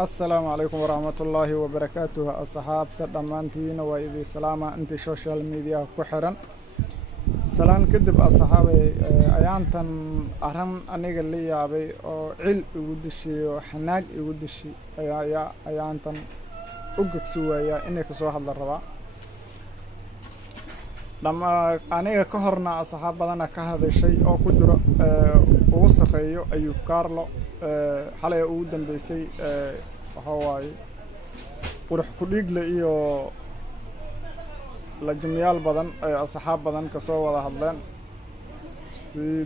السلام عليكم ورحمة الله وبركاته. أصحاب تدمانتين وإذي سلامة أنت سوشيال ميديا كحرا سلام كدب أصحابي أيانتن أرم أنيق اللي يابي أو عل يودشي وحناق يودشي أيانتن أوجك سويا إنك سوحد الربع لما أنيق كهرنا أصحاب بدنا كهذا الشيء أو كجرا وصفيه أيوب كارلو حالي أودن بيسي هواي وروح كليق لإيو لجميال بدن أصحاب بدن كسو ولا هدلين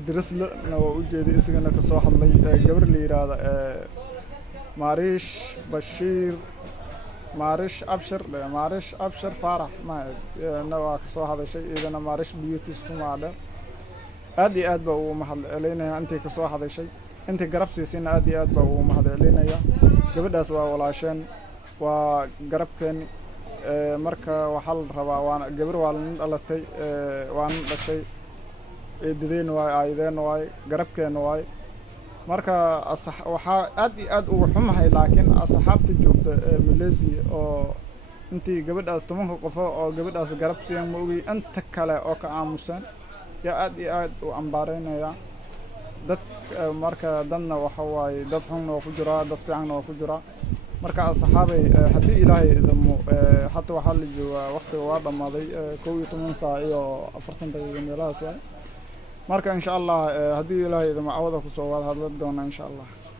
درس لنا وجدي إسقنا كسو هدلي جبر لي هذا ماريش بشير ماريش أبشر فرح ما نوع كسو هذا الشيء إذا أنا ماريش بيوتيسكم هذا أدي أدبا ومحل علينا أنت كسو هذا الشيء أنت قرب سيسين أدي أدبا ومحل علينا يا قبل أسوا ولاشين وقرب كان marka waxa la rabaa waan gabar waa la dhalatay waan dhashay eedadeen way aayadeen way garabkeen way marka waxa aad ugu xumahay laakiin asxaabta joogta Malaysia oo intii gabadhaas 10 qof oo gabadhaas garab siiyay ma ogi inta kale oo ka aamusan ya aad u ambaaraynaya dad marka dadna waxa waay dad xun oo ku jira dad fiican oo ku jira marka asxaabay hadii ilaahay idmo hatta waxa la joogaa waqtiga waa dhamaaday 12 saac iyo 40 daqiiqo meelahaas marka insha Allah hadii ilaahay idmo awada ku soo wada hadla doona insha Allah